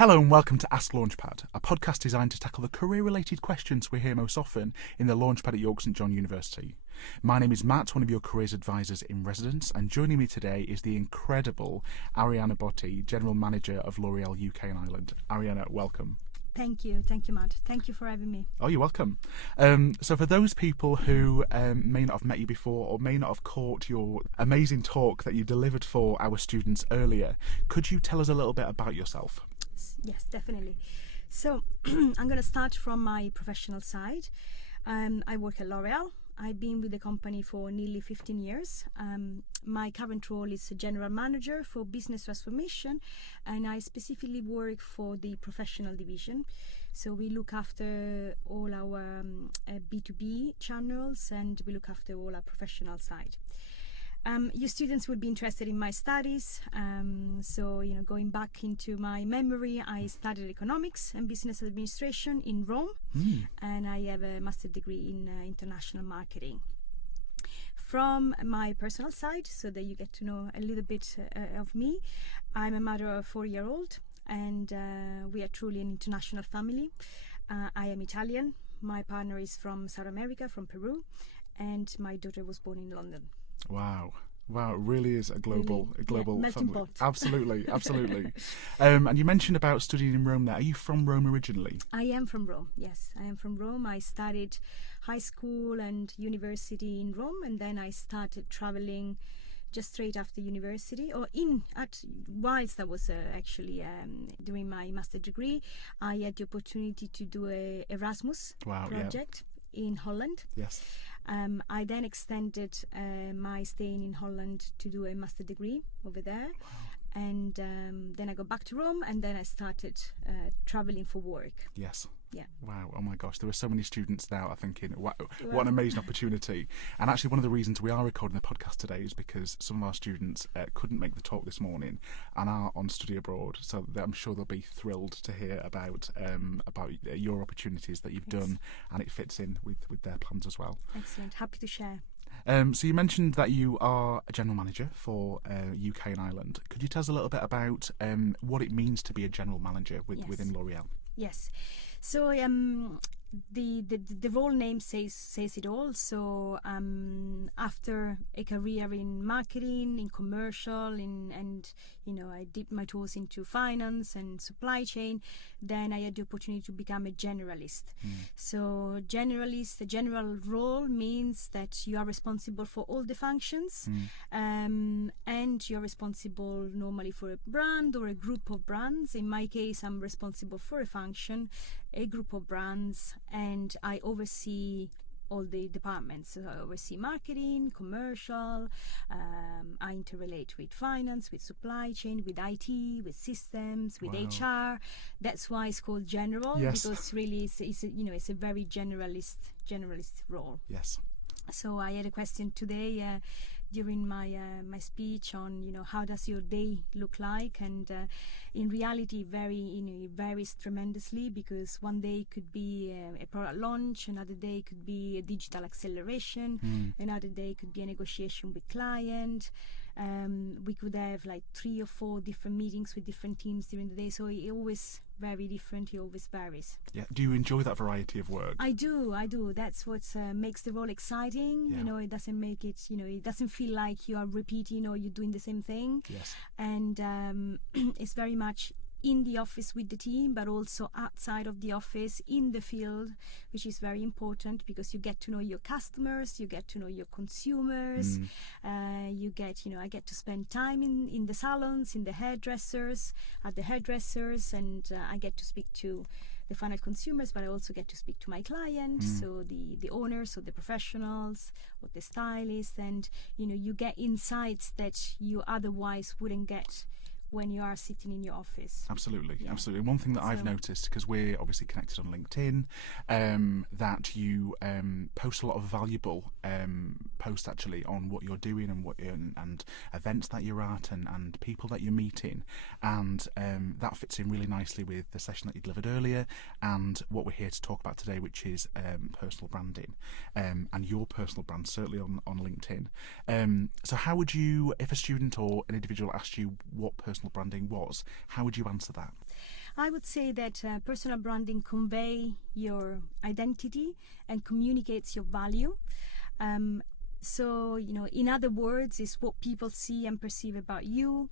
Hello and welcome to Ask LaunchPad, a podcast designed to tackle the career-related questions we hear most often in the LaunchPad at York St John University. My name is Matt, one of your careers advisors in residence, and joining me today is the incredible Arianna Botti, General Manager of L'Oreal UK and Ireland. Arianna, welcome. Thank you, Matt. Thank you for having me. Oh, you're welcome. So for those people who may not have met you before or may not have caught your amazing talk that you delivered for our students earlier, could you tell us a little bit about yourself? Yes, definitely. So I'm going to start from my professional side. I work at L'Oreal. I've been with the company for nearly 15 years. My current role is General Manager for Business Transformation, and I specifically work for the professional division. So we look after all our B2B channels, and we look after all our professional side. Your students would be interested in my studies. So, going back into my memory, I studied economics and business administration in Rome, and I have a master's degree in international marketing. From my personal side, so that you get to know a little bit of me, I'm a mother of a 4-year-old, and we are truly an international family. I am Italian. My partner is from South America, from Peru, and my daughter was born in London. Wow, it really is a global melting family. pot. Absolutely. And you mentioned about studying in Rome there. Are you from Rome originally? I am from Rome, yes. I am from Rome. I studied high school and university in Rome, and then I started traveling just straight after university, whilst I was actually doing my master's degree. I had the opportunity to do a Erasmus project in Holland. Yes. I then extended my staying in Holland to do a master's degree over there. Wow. And then I got back to Rome, and then I started traveling for work. Yes. Yeah. Wow. Oh my gosh. There are so many students now are thinking, wow, what an amazing opportunity. And actually one of the reasons we are recording the podcast today is because some of our students couldn't make the talk this morning and are on study abroad. So I'm sure they'll be thrilled to hear about your opportunities that you've done, and it fits in with their plans as well. Excellent. Happy to share. So you mentioned that you are a general manager for UK and Ireland. Could you tell us a little bit about what it means to be a general manager within L'Oreal? Yes. So the role name says it all. So after a career in marketing, in commercial, and I dipped my toes into finance and supply chain, then I had the opportunity to become a generalist. So the general role means that you are responsible for all the functions, and you're responsible normally for a brand or a group of brands. In my case, I'm responsible for a function, a group of brands, and I oversee all the departments. So I oversee marketing, commercial, I interrelate with finance, with supply chain, with IT, with systems, with HR. That's why it's called general, because really it's a very generalist role. Yes. So I had a question today during my speech on how does your day look like, and in reality it varies tremendously, because one day could be a product launch, another day could be a digital acceleration, another day could be a negotiation with client. We could have like 3 or 4 different meetings with different teams during the day, so it always very different. It always varies. Yeah. Do you enjoy that variety of work? I do. That's what makes the role exciting. Yeah. It doesn't make it. It doesn't feel like you are repeating or you're doing the same thing. Yes. And it's very much in the office with the team, but also outside of the office in the field, which is very important, because you get to know your customers, you get to know your consumers. I get to spend time in the salons, at the hairdressers, and I get to speak to the final consumers, but I also get to speak to my clients, so the owners, or the professionals, or the stylists, and you get insights that you otherwise wouldn't get when you are sitting in your office. Absolutely. One thing that I've noticed, because we're obviously connected on LinkedIn, that you post a lot of valuable posts actually on what you're doing and events that you're at and people that you're meeting, and that fits in really nicely with the session that you delivered earlier and what we're here to talk about today, which is personal branding, and your personal brand, certainly on LinkedIn. So how would you, if a student or an individual asked you what personal branding was, how would you answer that? I would say that personal branding convey your identity and communicates your value. So, in other words, is what people see and perceive about you.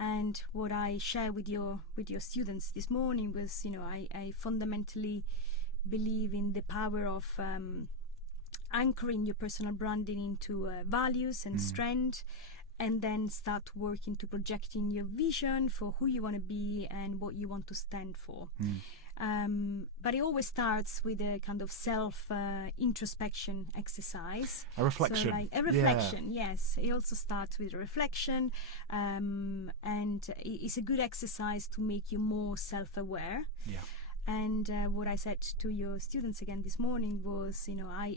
And what I share with your students this morning was, I fundamentally believe in the power of anchoring your personal branding into values and strength, and then start working to projecting your vision for who you want to be and what you want to stand for. But it always starts with a kind of self introspection exercise. A reflection. So like a reflection, yes. It also starts with a reflection, and it's a good exercise to make you more self-aware. Yeah. And what I said to your students again this morning was,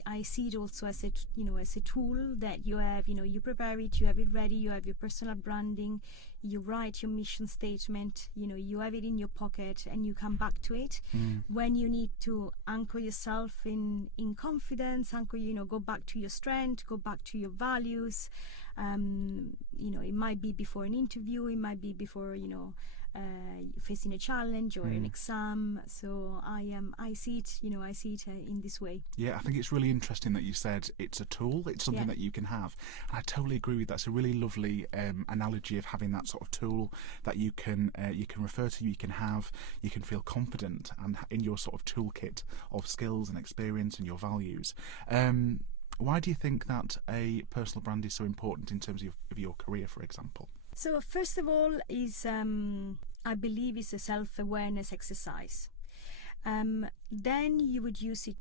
I see it also as a tool that you have. You prepare it, you have it ready, you have your personal branding, you write your mission statement, you have it in your pocket, and you come back to it when you need to anchor yourself in confidence, go back to your strength, go back to your values. It might be before an interview, it might be before facing a challenge or an exam. So I see it in this way. Yeah, I think it's really interesting that you said it's a tool, it's something that you can have. And I totally agree with that. It's a really lovely analogy of having that sort of tool that you can refer to, you can feel confident and in your sort of toolkit of skills and experience and your values. Why do you think that a personal brand is so important in terms of your career, for example? So first of all is I believe it's a self-awareness exercise. Then you would use it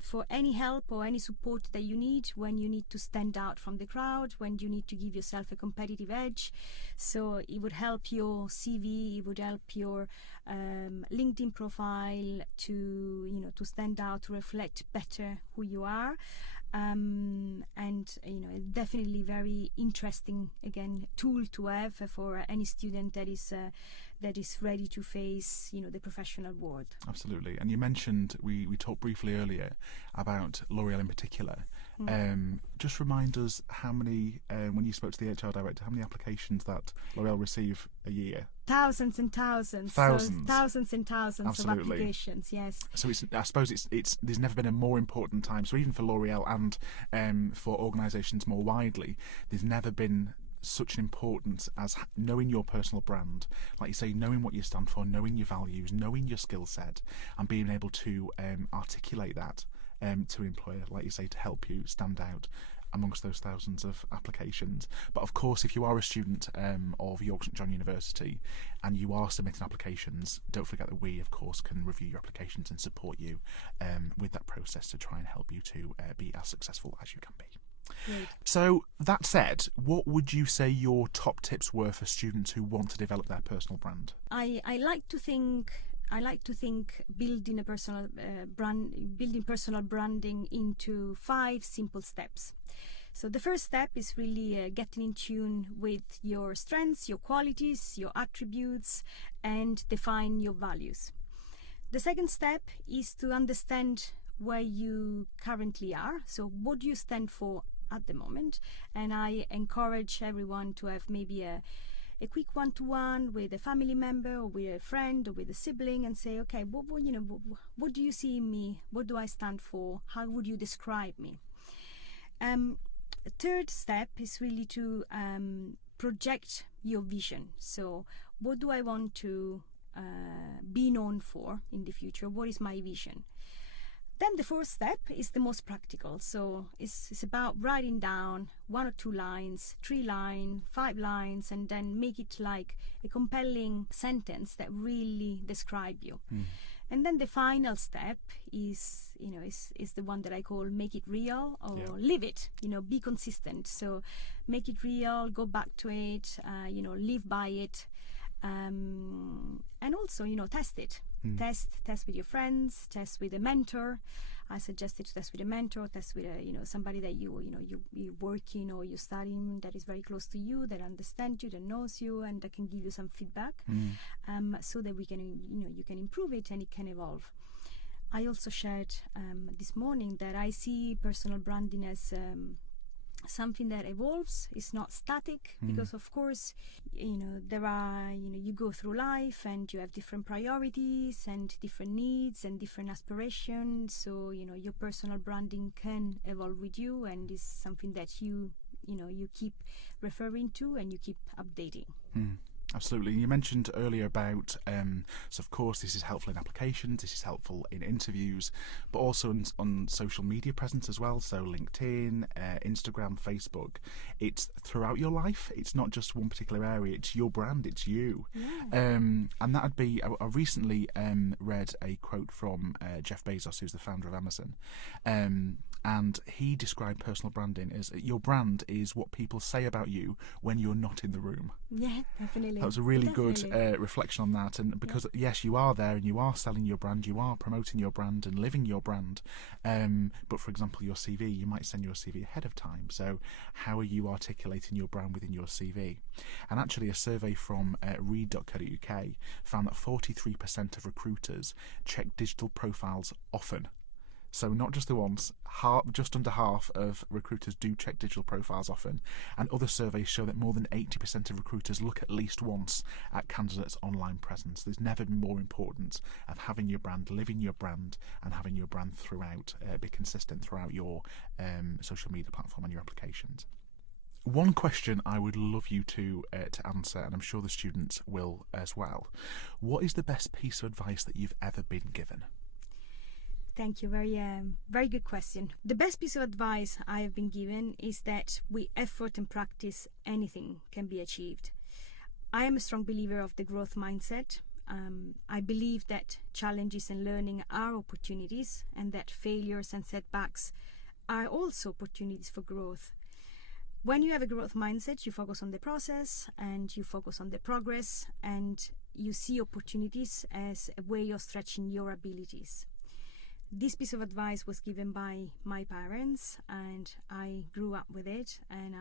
for any help or any support that you need when you need to stand out from the crowd, when you need to give yourself a competitive edge. So it would help your CV, it would help your LinkedIn profile to stand out, to reflect better who you are. And definitely very interesting tool to have for any student that is ready to face the professional world. Absolutely. And you mentioned we talked briefly earlier about L'Oreal in particular. Just remind us how many, when you spoke to the HR director, how many applications that L'Oreal receive a year? Thousands and thousands. Thousands. So thousands and thousands Absolutely. of applications, yes. So I suppose there's never been a more important time. So even for L'Oreal and for organisations more widely, there's never been such an importance as knowing your personal brand, like you say, knowing what you stand for, knowing your values, knowing your skill set, and being able to articulate that to an employer, like you say, to help you stand out amongst those thousands of applications. But of course, if you are a student of York St John University and you are submitting applications, don't forget that we, of course, can review your applications and support you with that process to try and help you to be as successful as you can be. Great. So that said, what would you say your top tips were for students who want to develop their personal brand? I like to think building personal branding into 5 simple steps. So the first step is really getting in tune with your strengths, your qualities, your attributes, and define your values. The second step is to understand where you currently are. So what do you stand for at the moment? And I encourage everyone to have maybe a quick one-to-one with a family member or with a friend or with a sibling and say, okay, what do you see in me? What do I stand for? How would you describe me? The third step is really to project your vision. So what do I want to be known for in the future? What is my vision? Then the fourth step is the most practical. So it's about writing down 1 or 2 lines, 3 lines, 5 lines, and then make it like a compelling sentence that really describe you. And then the final step is the one that I call make it real or live it, be consistent. So make it real, go back to it, live by it. And also, test it. Test with your friends, test with a mentor. I suggested to test with a mentor, test with somebody that you're working or you're studying that is very close to you, that understands you, that knows you, and that can give you some feedback, so that we can you can improve it and it can evolve. I also shared this morning that I see personal branding as something that evolves. It's not static, because of course, there are, you go through life and you have different priorities and different needs and different aspirations. So, your personal branding can evolve with you, and is something that you keep referring to and you keep updating. Absolutely. You mentioned earlier about, so of course this is helpful in applications, this is helpful in interviews, but also on social media presence as well. So LinkedIn, Instagram, Facebook, it's throughout your life. It's not just one particular area, it's your brand, it's you. Yeah. And that'd be, I recently read a quote from Jeff Bezos, who's the founder of Amazon. And he described personal branding as your brand is what people say about you when you're not in the room. Yeah, definitely. That was a really good reflection on that. And because, yes, you are there and you are selling your brand, you are promoting your brand and living your brand. But for example, your CV, you might send your CV ahead of time. So how are you articulating your brand within your CV? And actually a survey from read.co.uk found that 43% of recruiters check digital profiles often. So not just the once, just under half of recruiters do check digital profiles often. And other surveys show that more than 80% of recruiters look at least once at candidates' online presence. There's never been more importance of having your brand, living your brand, and having your brand throughout, be consistent throughout your social media platform and your applications. One question I would love you to answer, and I'm sure the students will as well. What is the best piece of advice that you've ever been given? Thank you. Very good question. The best piece of advice I have been given is that with effort and practice, anything can be achieved. I am a strong believer of the growth mindset. I believe that challenges and learning are opportunities, and that failures and setbacks are also opportunities for growth. When you have a growth mindset, you focus on the process and you focus on the progress, and you see opportunities as a way of stretching your abilities. This piece of advice was given by my parents, and I grew up with it, and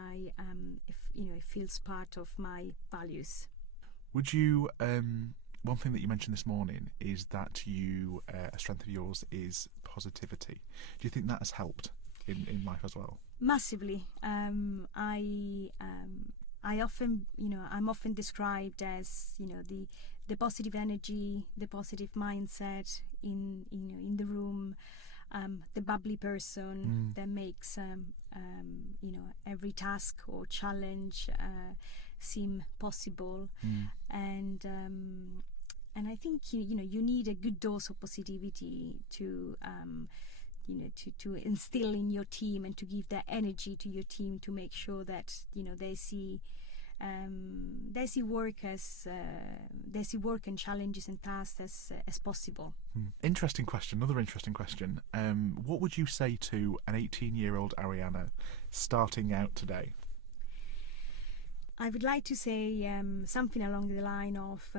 it feels part of my values. Would you? One thing that you mentioned this morning is that a strength of yours is positivity. Do you think that has helped in life as well? Massively. I often, I'm often described as, the positive energy, the positive mindset in the room, the bubbly person that makes, every task or challenge seem possible. And I think, you need a good dose of positivity to instill in your team, and to give that energy to your team, to make sure that they see work and challenges and tasks as possible. Interesting question. Another interesting question. What would you say to an 18-year-old Arianna starting out today? I would like to say something along the line of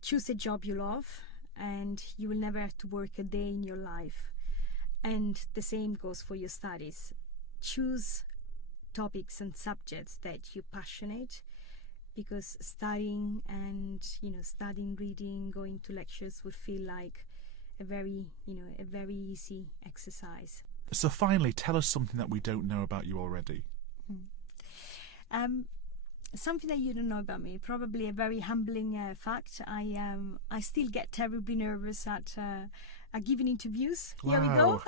choose a job you love, and you will never have to work a day in your life. And the same goes for your studies. Choose topics and subjects that you're passionate, because studying, reading, going to lectures would feel like a very easy exercise. So finally, tell us something that we don't know about you already. Something that you don't know about me, probably a very humbling fact. I still get terribly nervous at giving interviews. Wow. Here we go.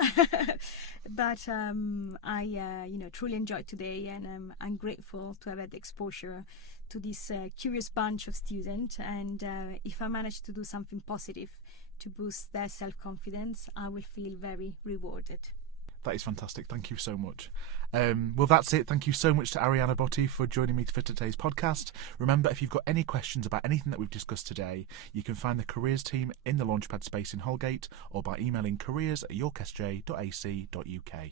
But I truly enjoyed today, and I'm grateful to have had the exposure to this curious bunch of students. And if I manage to do something positive to boost their self-confidence, I will feel very rewarded. That is fantastic. Thank you so much. Well, that's it. Thank you so much to Arianna Botti for joining me for today's podcast. Remember, if you've got any questions about anything that we've discussed today, you can find the careers team in the LaunchPad space in Holgate, or by emailing careers@yorksj.ac.uk.